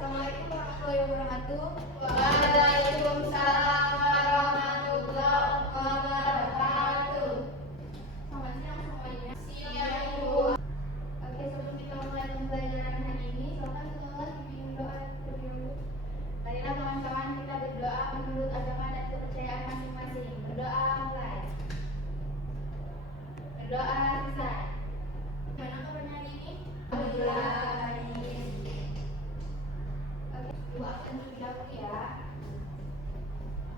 Assalamualaikum warahmatullahi wabarakatuh. Waalaikumsalam warahmatullahi wabarakatuh. Selamat siang semuanya. Siang, Ibu. Oke, sebelum kita mulai pembelajaran hari ini, silakan semua dibimbing doa terlebih dahulu. Marilah kawan-kawan kita berdoa menurut agama dan kepercayaan masing-masing. Berdoa mulai. Berdoa selesai. Gimana kabarnya hari ini? Alhamdulillah. Doakan terlebih dahulu ya.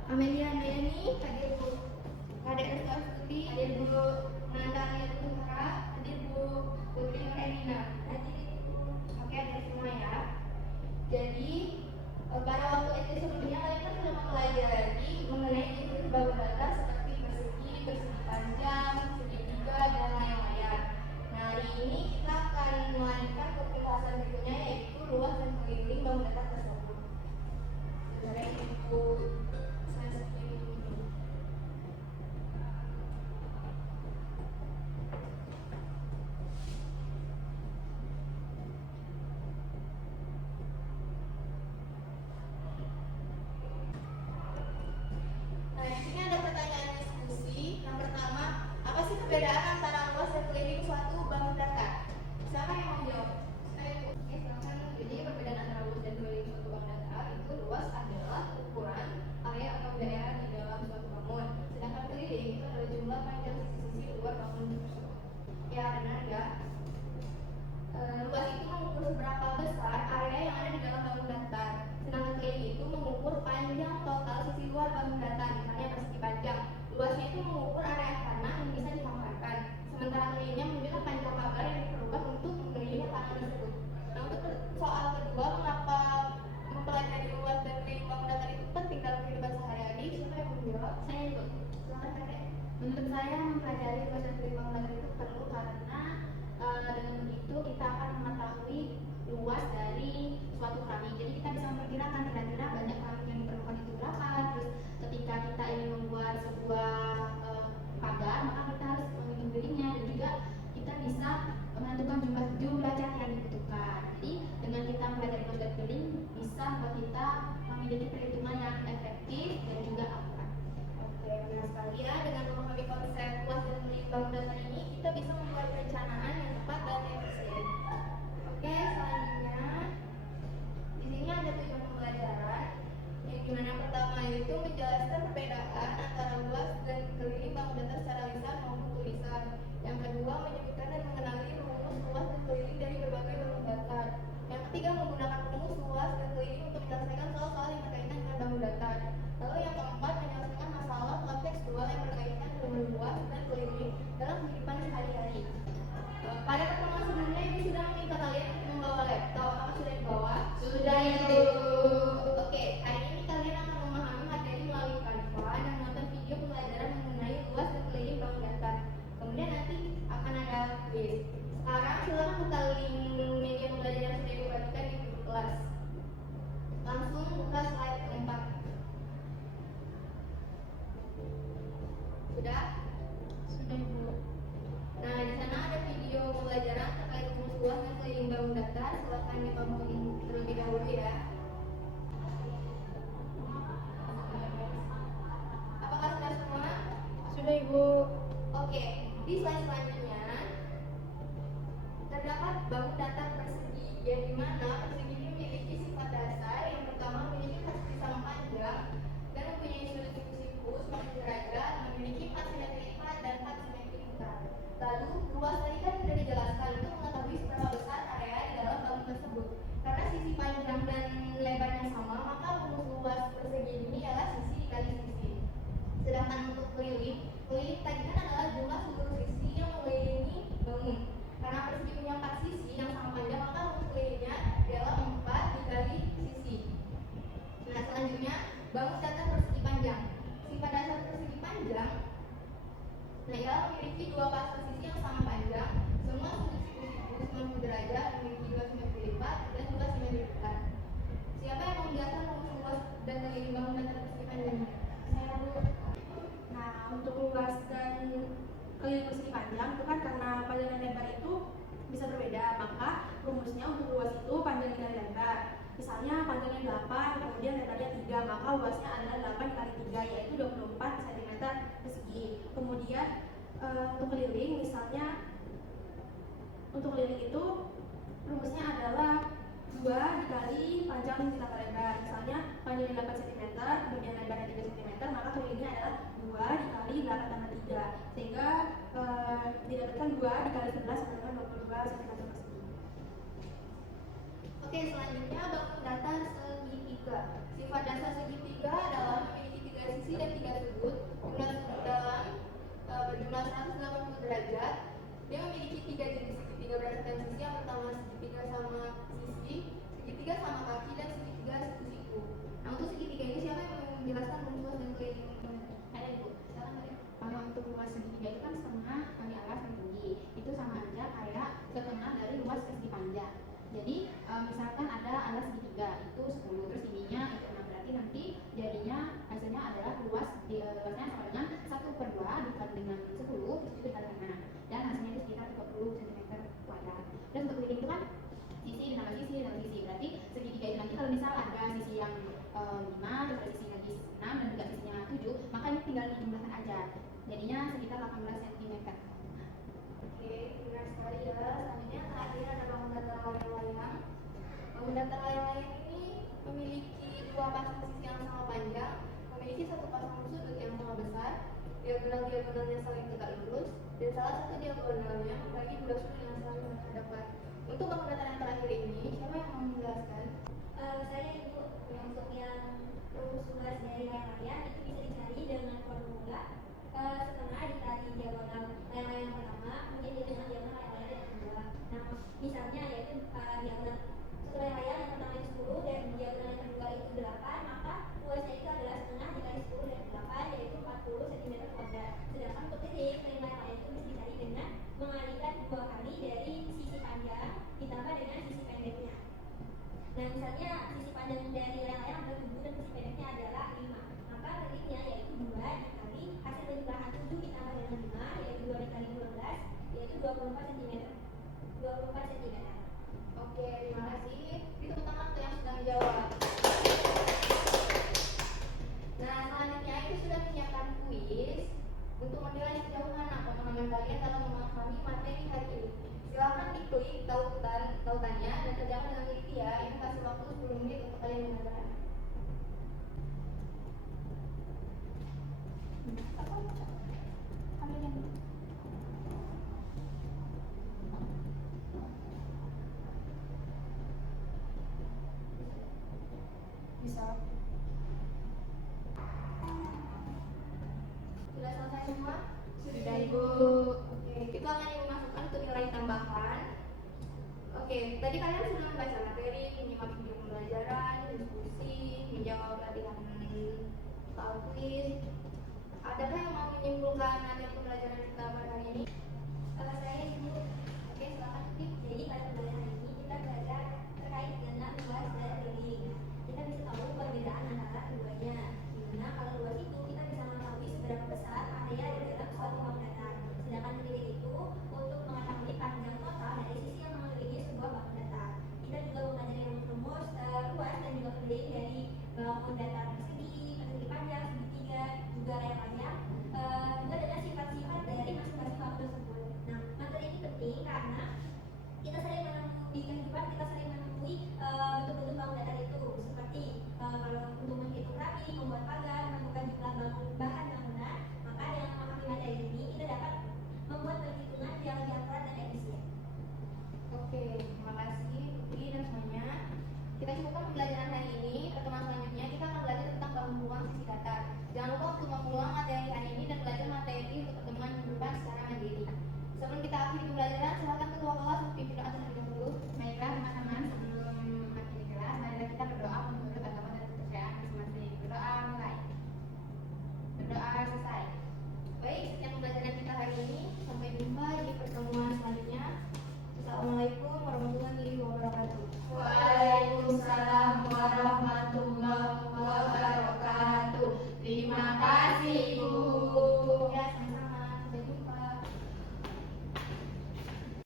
Amelia Nayani, hadir Bu. Kadek Rizka Astuti, hadir Bu. Nanda Alia Tuhara, hadir Bu. Putri Nurenina, hadir Bu. Oke, hadir semua ya. Jadi pada waktu SD sebelumnya kalian kan sudah mempelajari mengenai jenis bangun data seperti persegi, persegi panjang, segitiga, dan layang-layang. Nah, hari ini kita akan melanjutkan ke pembahasan berikutnya, yaitu luas dan keliling bangun data tersebut. Sebenarnya Ibu saya seperti ini. Nah, di sini ada pertanyaan diskusi. Yang pertama, apa sih perbedaan antara luas dan keliling suatu bangun data? Siapa yang mau jawab? Saya. Oke, silakan. Jadi perbedaan antara luas dan keliling suatu bangun data itu luas adalah ukuran area atau daerah di dalam suatu bangun. Sedangkan keliling itu adalah jumlah panjang sisi-sisi luar bangun tersebut. Ya, benar ya. Luas itu mengukur seberapa besar area yang ada di dalam bangun datar. Sedangkan keliling itu mengukur panjang total sisi luar bangun datar, misalnya persegi panjang. Luasnya itu mengukur area tanah yang bisa dihamparkan. Sementara kelilingnya menunjukkan panjang pagar yang diperlukan untuk mengelilingi tanah tersebut. Nah, untuk soal kedua, mengapa mempelajari luas dan keliling bangun datar itu penting dalam kehidupan sehari-hari? Siapa yang menjawab? Saya ikut. Silakan Kakek. Menurut saya mempelajari luas dan keliling bangun datar itu perlu karena dengan begitu kita akan mengetahui luas dari suatu keramik. Jadi kita bisa memperkirakan kira-kira banyak keramik yang diperlukan itu berapa. Terus ketika kita ingin membuat sebuah pagar, maka kita harus menghitung dirinya, dan juga kita bisa menentukan jumlah cat yang dibutuhkan. Jadi dengan kita mempelajari luas dan keliling bisa membuat kita memiliki perhitungan yang efektif dan juga akurat. Oke, benar sekali ya. Dengan memahami konsep luas dan keliling bangun datar ini, kita bisa membuat perencanaan yang tepat dan efisien. Oke, selanjutnya di sini ada tujuan pembelajaran. Yang dimana pertama itu menjelaskan perbedaan antara luas dan keliling bangun datar secara lisan maupun tulisan. Yang kedua, menyebutkan dan mengenali rumus luas dan keliling dari berbagai bangun datar. Yang ketiga, menggunakan rumus luas dan keliling untuk menyelesaikan soal-soal yang berkaitan dengan bangun datar. Lalu yang keempat, menyelesaikan masalah kontekstual yang berkaitan dengan luas dan keliling dalam kehidupan sehari-hari. Pada pertemuan sebelumnya Ibu sudah meminta kalian untuk membawa laptop. Apakah sudah dibawa? Sudah, Ibu. Oke, hari ini kalian akan memahami materi melalui Canva dan menonton video pembelajaran mengenai luas dan keliling bangun datar. Kemudian nanti akan ada quiz. Sekarang silakan buka link media pembelajaran yang sudah Ibu bagikan di grup kelas. Langsung buka slide keempat. Sudah? Sudah, Ibu. Nah, di sana ada video pembelajaran terkait rumus luas dan keliling bangun datar. Silakan ditonton terlebih dahulu ya. Apakah sudah semua? Sudah, Ibu. Oke, di slide selanjutnya terdapat bangun datar persegi, yang dimana persegi ini memiliki sifat dasar. Yang pertama, memiliki persegi sama panjang dan mempunyai sudut siku-siku 90 derajat, memiliki 4 simetri lipat dan 4 simetri putar. Lalu luas tadi kan sudah dijelaskan, untuk mengetahui seberapa besar area di dalam bangun tersebut. Karena sisi panjang dan lebarnya sama, maka rumus luas persegi ini adalah sisi dikali sisi. Sedangkan untuk keliling tadi kan adalah jumlah seluruh sisi yang mengelilingi bangun. Karena persegi punya 4 sisi yang sama panjang, maka rumus kelilingnya adalah 4 dikali sisi. Nah, selanjutnya bangun datar persegi panjang. Sifat dasar persegi panjang, nah, ia memiliki dua pasang sisi yang sama panjang, semua sudut siku-siku 90 derajat, memiliki 2 simetri lipat dan juga simetri putar. Siapa yang menjelaskan rumus luas dan keliling bangun datar persegi panjang? Saya, Bu. Nah, untuk luas dan keliling persegi panjang itu kan karena panjang dan lebar itu bisa berbeda, maka rumusnya untuk luas itu panjang dan lebar. Misalnya maka luasnya adalah 8 kali 3 yaitu 24 cm persegi. Kemudian untuk keliling, misalnya untuk keliling itu rumusnya adalah 2 dikali panjang ditambah lebar. Misalnya panjangnya 8 cm, kemudian lebarnya 3 cm, maka kelilingnya adalah 2 dikali 8 tambah 3, sehingga didapatkan 2 dikali 11 sama dengan 22 cm persegi. Oke, selanjutnya bangun datar segitiga. Sifat dasar segitiga adalah memiliki 3 sisi dan 3 sudut. Jumlah sudut dalam berjumlah 180 derajat. Dia memiliki 3 jenis segitiga berdasarkan sisi. Yang pertama segitiga sama sisi, segitiga sama kaki, dan segitiga siku. Nah, untuk segitiga ini siapa yang mau menjelaskan rumus dan keliling? Ada Ibu, silakan ada. Kalau untuk luas segitiga itu kan setengah kali alas kali tinggi, itu sama aja kayak setengah dari luas persegi panjang. Jadi misalkan ada alas segitiga itu 10, terus tingginya itu 6, berarti nanti jadinya hasilnya adalah luasnya sama dengan 1/2 dikali dengan 10 terus juga dikali dengan 6, dan hasilnya itu sekitar 30 cm kuadrat. Dan untuk keliling itu kan sisi ditambah sisi ditambah sisi, berarti segitiga itu nanti kalau misal ada sisi yang 5, terus ada sisi lagi 6 dan juga sisinya 7, maka ini tinggal dijumlahkan aja, jadinya sekitar 18 cm. Oke, benar sekali ya. Selanjutnya terakhir ada bangun datar layang-layang. Bangun datar layang-layang ini memiliki 2 pasang sisi yang sama panjang, memiliki 1 pasang sudut yang sama besar, diagonal-diagonalnya saling tegak lurus, dan salah satu diagonalnya membagi 2 sudut yang saling berhadapan. Untuk bangun datar yang terakhir ini, siapa yang mau menjelaskan? Saya Ibu. Untuk yang rumus luas dari layang-layang itu bisa dicari dengan formula setengah dikali diagonal layang-layang yang pertama kemudian dengan diagonal layang-layang yang kedua. Nah, misalnya yaitu diagonal satu layang-layang yang pertama itu 10 dan diagonal yang kedua itu 8, maka luasnya itu adalah setengah dikali 10 dan 8 yaitu 40 cm kuadrat. Sedangkan untuk titik layang-layang itu bisa dicari dengan mengalihkan 2 kali dari sisi panjang ditambah dengan sisi pendeknya. Nah, misalnya sisi panjang dari layang-layang adalah 7 dan sisi pendeknya adalah 5, maka kelilingnya yaitu 2 dikali hasil penjumlahan 7 ditambah dengan 5 yaitu 2 dikali 12 yaitu 24 cm. Oke, terima kasih. Itu pertama untuk yang sudah menjawab. Nah, selanjutnya itu sudah menyiapkan kuis untuk menilai sejauh mana pemahaman kalian dalam memahami materi hari ini. Silakan diklik tautannya dan kerjakan dengan teliti ya. Ini kasih waktu 10 menit untuk kalian mengerjakan. Bisa. Sudah selesai semua? Sudah Ibu. Oke, itu akan dimasukkan untuk nilai tambahan. Oke, tadi kalian sudah membaca materi, menyimak video pembelajaran, diskusi, menjawab latihan atau kuis. Adakah yang mau menyimpulkan materi pembelajaran kita pada hari ini? Kalau saya Ibu, Oke, silakan. jadi pada pembelajaran ini kita belajar terkait dengan luas dan keliling. Kita bisa tahu perbedaan antara keduanya. Dimana kalau luas itu kita bisa mengetahui seberapa besar area di dalam suatu bangunan datar. Sedangkan keliling itu untuk mengetahui panjang total dari sisi yang mengelilingi sebuah bangunan datar. Kita juga mempelajari rumus luas dan juga keliling dari bangunan datar